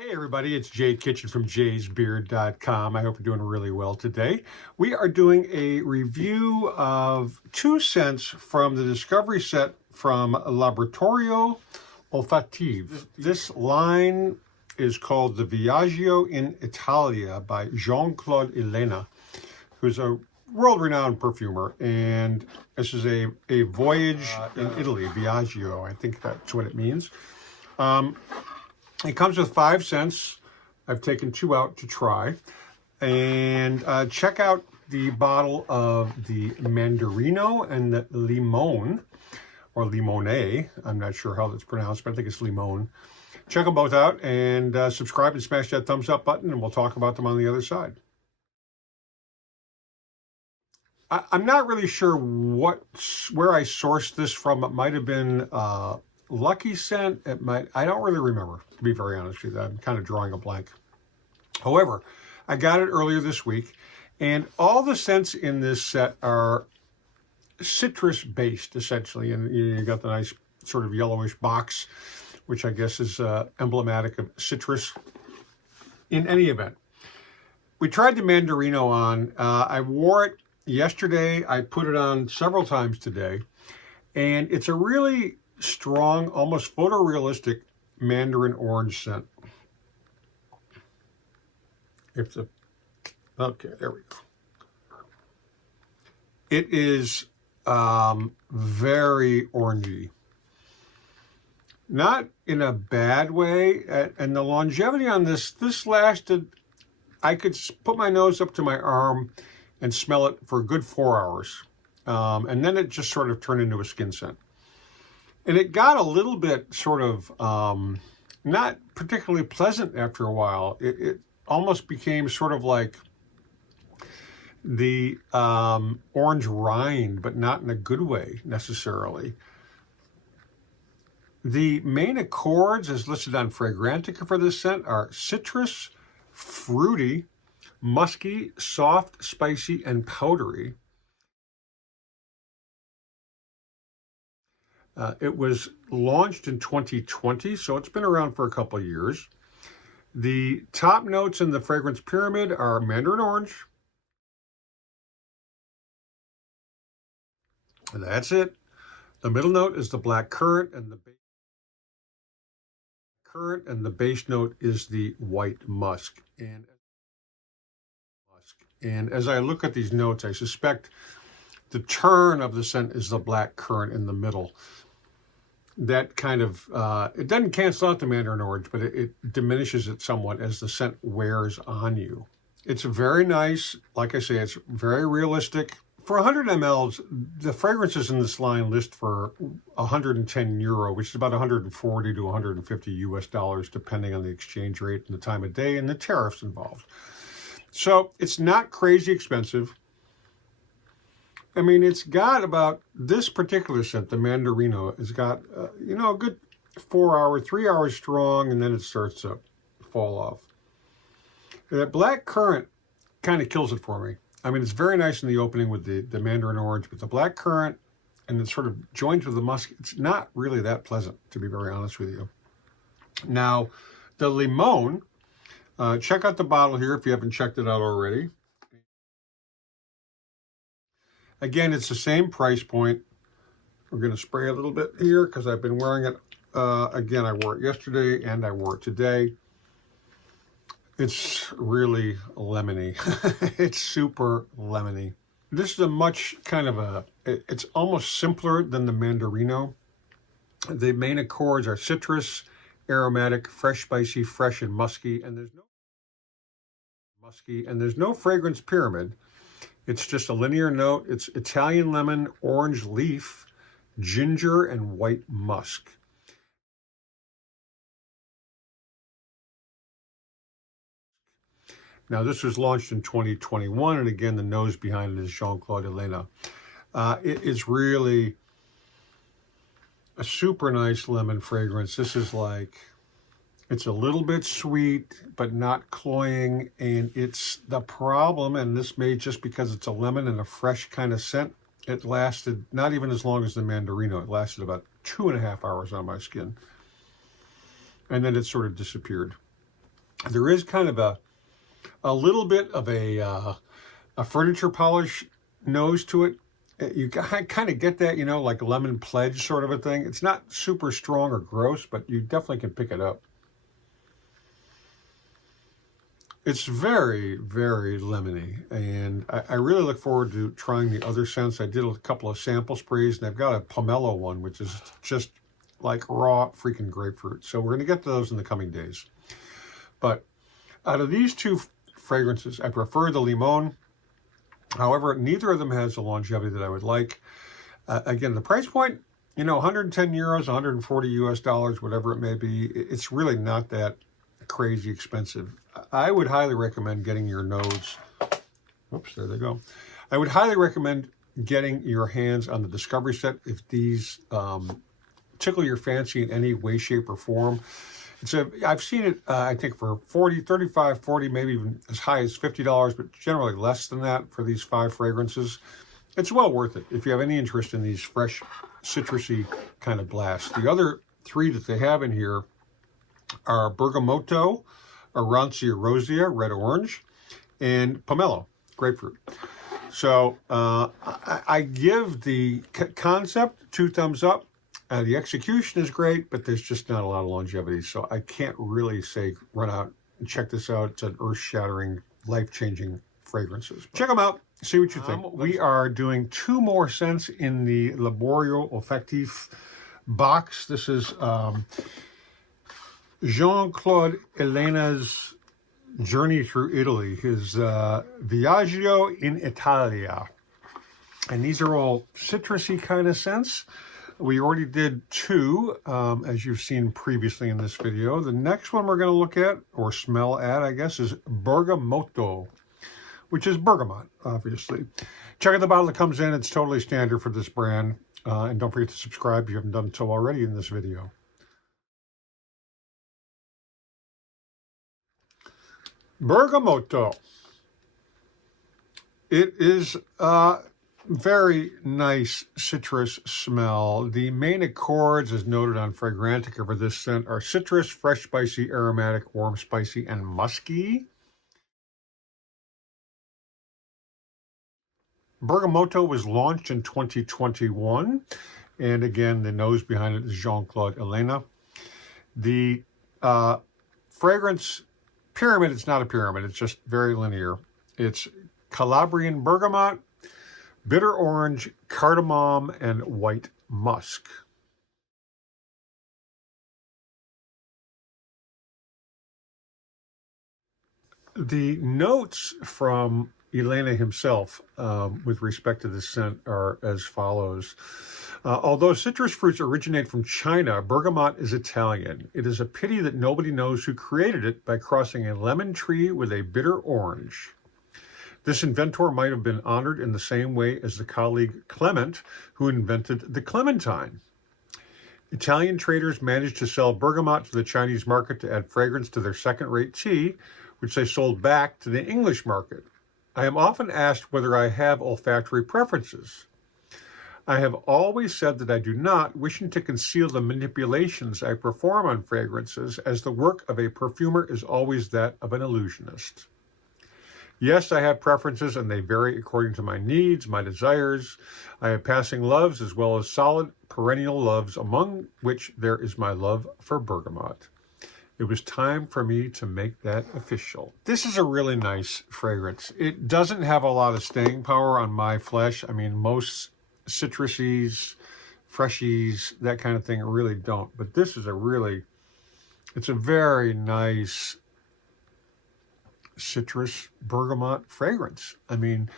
Hey everybody, it's Jay Kitchen from jaysbeard.com. I hope you're doing really well today. We are doing a review of 2 scents from the Discovery set from Laboratorio Olfattivo. This line is called the Viaggio in Italia by Jean-Claude Ellena, who's a world-renowned perfumer. And this is a voyage in Italy, Viaggio, I think that's what it means. It comes with 5 scents. I've taken 2 out to try. And check out the bottle of the Mandarino and the Limone, or Limone. I'm not sure how that's pronounced, but I think it's Limone. Check them both out and subscribe and smash that thumbs up button, and we'll talk about them on the other side. I'm not really sure where I sourced this from. It might have been Lucky Scent. I don't really remember, to be very honest with you. I'm kind of drawing a blank. However, I got it earlier this week, and all the scents in this set are citrus based, essentially. And you got the nice sort of yellowish box, which I guess is emblematic of citrus. In any event, we tried the Mandarino on. I wore it yesterday. I put it on several times today, and it's a really strong, almost photorealistic mandarin orange scent. Okay, there we go. It is very orangey. Not in a bad way, and the longevity on this lasted, I could put my nose up to my arm and smell it for a good 4 hours. And then it just sort of turned into a skin scent. And it got a little bit sort of not particularly pleasant after a while. It almost became sort of like the orange rind, but not in a good way necessarily. The main accords, as listed on Fragrantica for this scent, are citrus, fruity, musky, soft, spicy, and powdery. It was launched in 2020, so it's been around for a couple of years. The top notes in the fragrance pyramid are mandarin orange. And that's it. The middle note is the black currant, and the base note is the white musk. And as I look at these notes, I suspect the turn of the scent is the black currant in the middle. That kind of, it doesn't cancel out the mandarin orange, but it diminishes it somewhat as the scent wears on you. It's very nice. Like I say, it's very realistic. For 100 mLs, the fragrances in this line list for 110 euro, which is about 140 to 150 US dollars, depending on the exchange rate and the time of day and the tariffs involved. So it's not crazy expensive. I mean, it's got about, this particular scent, the Mandarino, has got, a good 4 hours, 3 hours strong, and then it starts to fall off. That black currant kind of kills it for me. I mean, it's very nice in the opening with the mandarin orange, but the black currant, and it sort of joins with the musk, it's not really that pleasant, to be very honest with you. Now, the Limone, check out the bottle here if you haven't checked it out already. Again, it's the same price point. We're going to spray a little bit here because I've been wearing it. Again, I wore it yesterday and I wore it today. It's really lemony. It's super lemony. This is a much kind of it's almost simpler than the Mandarino. The main accords are citrus, aromatic, fresh, spicy, fresh, and musky. And there's no fragrance pyramid. It's just a linear note. It's Italian lemon, orange leaf, ginger, and white musk. Now, this was launched in 2021, and again, the nose behind it is Jean-Claude Ellena. It is really a super nice lemon fragrance. This is like, it's a little bit sweet, but not cloying, and it's the problem, and this may just because it's a lemon and a fresh kind of scent, it lasted not even as long as the Mandarino. It lasted about 2.5 hours on my skin, and then it sort of disappeared. There is kind of a little bit of a furniture polish nose to it. You kind of get that, you know, like lemon pledge sort of a thing. It's not super strong or gross, but you definitely can pick it up. It's very, very lemony, and I really look forward to trying the other scents. I did a couple of sample sprays, and I've got a pomelo one, which is just like raw freaking grapefruit. So we're going to get to those in the coming days. But out of these two fragrances, I prefer the Limon. However, neither of them has the longevity that I would like. Again, the price point, you know, 110 euros, 140 US dollars, whatever it may be, it's really not that crazy expensive. I would highly recommend getting your nose. Oops, there they go. I would highly recommend getting your hands on the Discovery set if these tickle your fancy in any way, shape, or form. I've seen it, I think, for 40, 35, 40, maybe even as high as $50, but generally less than that for these 5 fragrances. It's well worth it if you have any interest in these fresh, citrusy kind of blasts. The other 3 that they have in here are Bergamoto, Arancia Rosea, red orange, and Pomelo, grapefruit. So I give the concept 2 thumbs up. The execution is great, but there's just not a lot of longevity. So I can't really say run out and check this out. It's an earth-shattering, life-changing fragrances. Check them out. See what you think. We are doing 2 more scents in the Laborio Olfactif box. This is Jean-Claude Ellena's journey through Italy, his Viaggio in Italia. And these are all citrusy kind of scents. We already did 2, as you've seen previously in this video. The next one we're going to look at, or smell at, I guess, is Bergamoto, which is bergamot, obviously. Check out the bottle that comes in. It's totally standard for this brand. And don't forget to subscribe if you haven't done so already in this video. Bergamoto. It is very nice citrus smell. The main accords, as noted on Fragrantica for this scent, are citrus, fresh, spicy, aromatic, warm, spicy, and musky. Bergamoto was launched in 2021, and again, the nose behind it is Jean-Claude Ellena. The fragrance pyramid, it's not a pyramid, it's just very linear. It's Calabrian bergamot, bitter orange, cardamom, and white musk. The notes from Ellena himself with respect to this scent are as follows. Although citrus fruits originate from China, bergamot is Italian. It is a pity that nobody knows who created it by crossing a lemon tree with a bitter orange. This inventor might have been honored in the same way as the colleague Clement, who invented the clementine. Italian traders managed to sell bergamot to the Chinese market to add fragrance to their second-rate tea, which they sold back to the English market. I am often asked whether I have olfactory preferences. I have always said that I do not, wishing to conceal the manipulations I perform on fragrances, as the work of a perfumer is always that of an illusionist. Yes, I have preferences, and they vary according to my needs, my desires. I have passing loves as well as solid perennial loves, among which there is my love for bergamot. It was time for me to make that official. This is a really nice fragrance. It doesn't have a lot of staying power on my flesh. I mean, most citrusies, freshies, that kind of thing really don't. But this is it's a very nice citrus bergamot fragrance. I mean,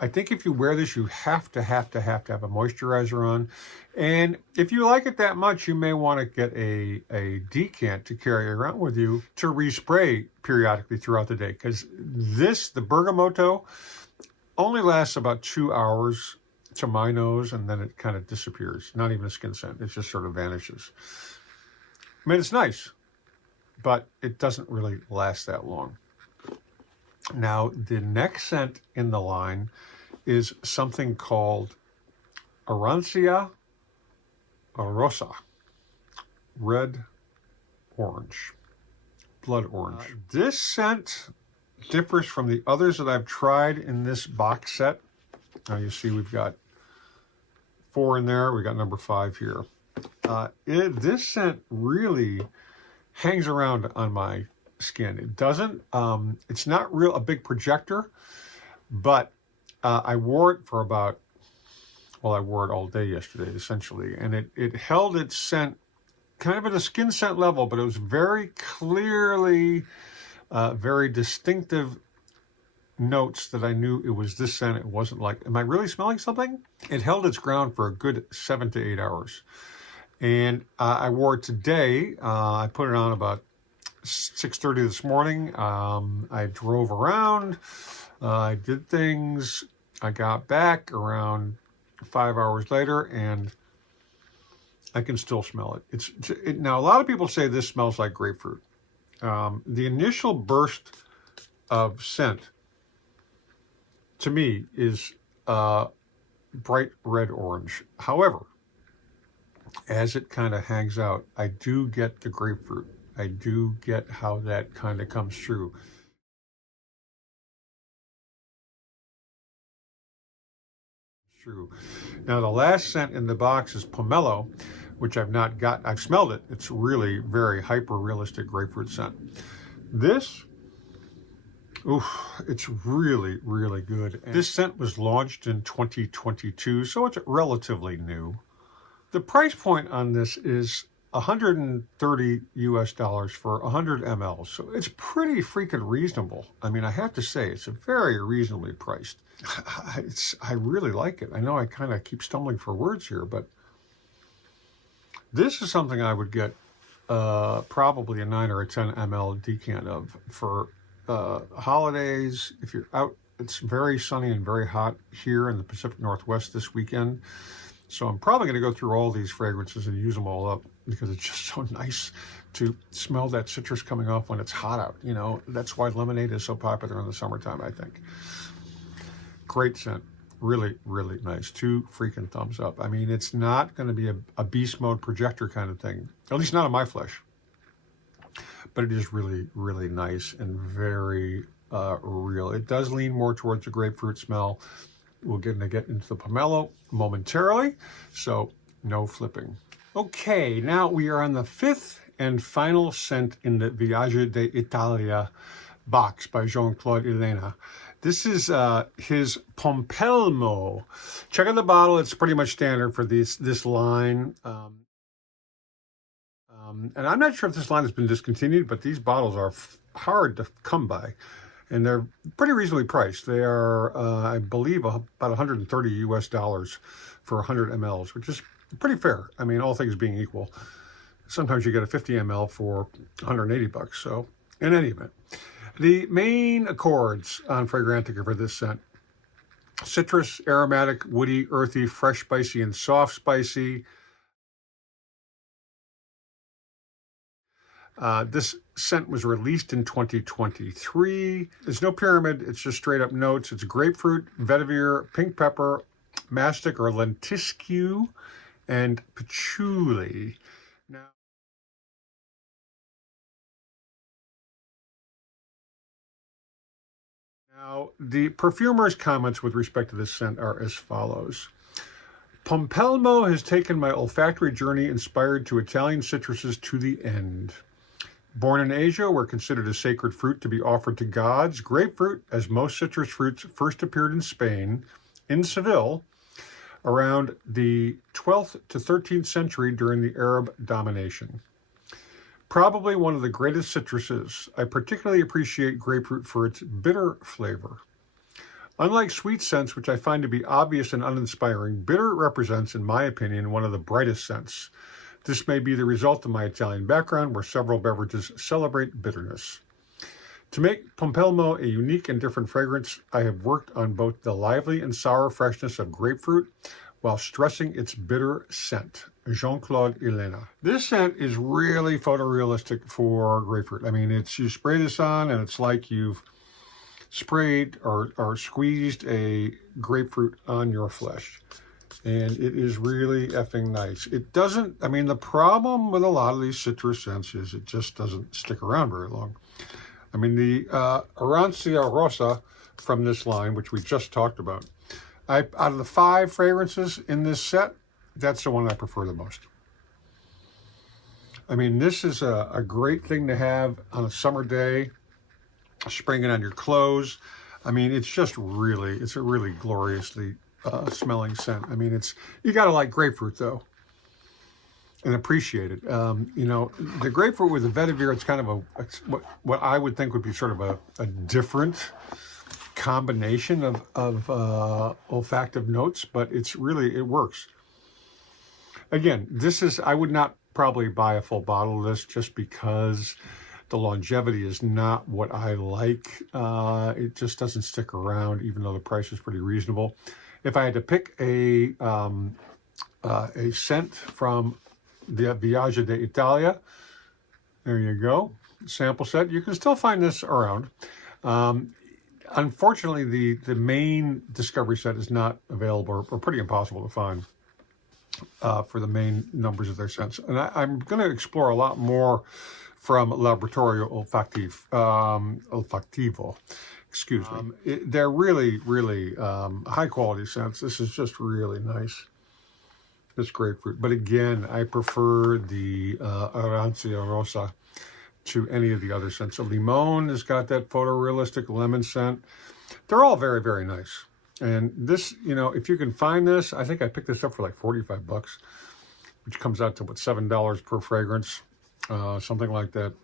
I think if you wear this, you have to have a moisturizer on. And if you like it that much, you may want to get a decant to carry around with you to respray periodically throughout the day. Because the Bergamoto, only lasts about 2 hours to my nose, and then it kind of disappears. Not even a skin scent. It just sort of vanishes. I mean, it's nice, but it doesn't really last that long. Now, the next scent in the line is something called Arancia Rossa, red orange. blood orange. This scent differs from the others that I've tried in this box set. Now you see we've got 4 in there. We got number 5 here. This scent really hangs around on my skin. It doesn't, it's not a big projector, but I wore it for about, well, I wore it all day yesterday, essentially, and it held its scent kind of at a skin scent level, but it was very clearly, very distinctive notes that I knew it was this scent. It wasn't like, am I really smelling something? It held its ground for a good 7 to 8 hours. And I wore it today. I put it on about 6:30 this morning. I drove around. I did things. I got back around 5 hours later, and I can still smell it. Now, a lot of people say this smells like grapefruit. The initial burst of scent, to me, is bright red orange. However, as it kind of hangs out, I do get the grapefruit. I do get how that kind of comes through. Now, the last scent in the box is Pompelmo, which I've not got. I've smelled it. It's really very hyper-realistic grapefruit scent. This, it's really, really good. And this scent was launched in 2022, so it's relatively new. The price point on this is $130 for 100 ml, so it's pretty freaking reasonable. I mean, I have to say, it's very reasonably priced. I really like it. I know I kind of keep stumbling for words here, but this is something I would get probably a 9 or a 10 ml decant of for holidays. If you're out, it's very sunny and very hot here in the Pacific Northwest this weekend. So I'm probably going to go through all these fragrances and use them all up because it's just so nice to smell that citrus coming off when it's hot out. You know, that's why lemonade is so popular in the summertime, I think. Great scent. Really, really nice. 2 freaking thumbs up. I mean, it's not going to be a beast mode projector kind of thing, at least not on my flesh. But it is really, really nice and very real. It does lean more towards the grapefruit smell. We're going to get into the Pompelmo momentarily, so no flipping. Okay, now we are on the 5th and final scent in the Viaggio de Italia box by Jean-Claude Ellena. This is his Pompelmo. Check out the bottle. It's pretty much standard for this line. And I'm not sure if this line has been discontinued, but these bottles are hard to come by. And they're pretty reasonably priced. They are, I believe, about $130 for 100 mLs, which is pretty fair. I mean, all things being equal. Sometimes you get a 50 ml for 180 bucks. So, in any event, the main accords on Fragrantica for this scent: citrus, aromatic, woody, earthy, fresh, spicy, and soft spicy. This scent was released in 2023. There's no pyramid. It's just straight up notes. It's grapefruit, vetiver, pink pepper, mastic or lentisque, and patchouli. Now, the perfumer's comments with respect to this scent are as follows. Pompelmo has taken my olfactory journey inspired to Italian citruses to the end. Born in Asia, where considered a sacred fruit to be offered to gods, grapefruit, as most citrus fruits, first appeared in Spain, in Seville, around the 12th to 13th century during the Arab domination. Probably one of the greatest citruses, I particularly appreciate grapefruit for its bitter flavor. Unlike sweet scents, which I find to be obvious and uninspiring, bitter represents, in my opinion, one of the brightest scents. This may be the result of my Italian background, where several beverages celebrate bitterness. To make Pompelmo a unique and different fragrance, I have worked on both the lively and sour freshness of grapefruit while stressing its bitter scent. Jean-Claude Ellena. This scent is really photorealistic for grapefruit. I mean, you spray this on and it's like you've sprayed or squeezed a grapefruit on your flesh. And it is really effing nice. It doesn't, I mean, the problem with a lot of these citrus scents is it just doesn't stick around very long. I mean, the Arancia Rossa from this line, which we just talked about, out of the 5 fragrances in this set, that's the one I prefer the most. I mean, this is a great thing to have on a summer day, springing on your clothes. I mean, it's just really, it's a really gloriously smelling scent. I mean, you got to like grapefruit though, and appreciate it. You know, the grapefruit with the vetiver, it's kind of what I would think would be sort of a different combination of olfactive notes, but it's really, it works. Again, I would not probably buy a full bottle of this just because the longevity is not what I like. It just doesn't stick around, even though the price is pretty reasonable. If I had to pick a scent from the Viaggio de Italia, there you go, sample set. You can still find this around. Unfortunately, the main discovery set is not available, or pretty impossible to find for the main numbers of their scents. And I'm going to explore a lot more from Laboratorio Olfactivo. Excuse me. They're really, really high quality scents. This is just really nice. This grapefruit. But again, I prefer the Arancia Rossa to any of the other scents. So Limon has got that photorealistic lemon scent. They're all very, very nice. And this, you know, if you can find this, I think I picked this up for like 45 bucks, which comes out to what, $7 per fragrance, something like that.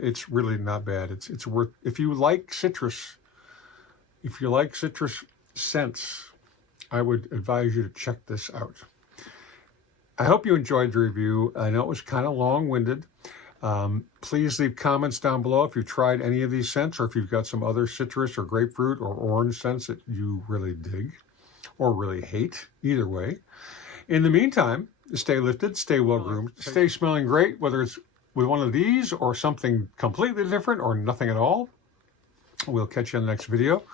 It's really not bad. It's worth, if you like citrus scents, I would advise you to check this out. I hope you enjoyed the review. I know it was kind of long-winded. Please leave comments down below if you've tried any of these scents, or if you've got some other citrus or grapefruit or orange scents that you really dig or really hate. Either way. In the meantime, stay lifted, stay well-groomed, stay smelling great, whether it's with one of these or something completely different or nothing at all. We'll catch you in the next video.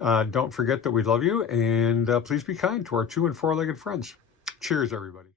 Don't forget that we love you, and please be kind to our 2- and 4-legged friends. Cheers, everybody.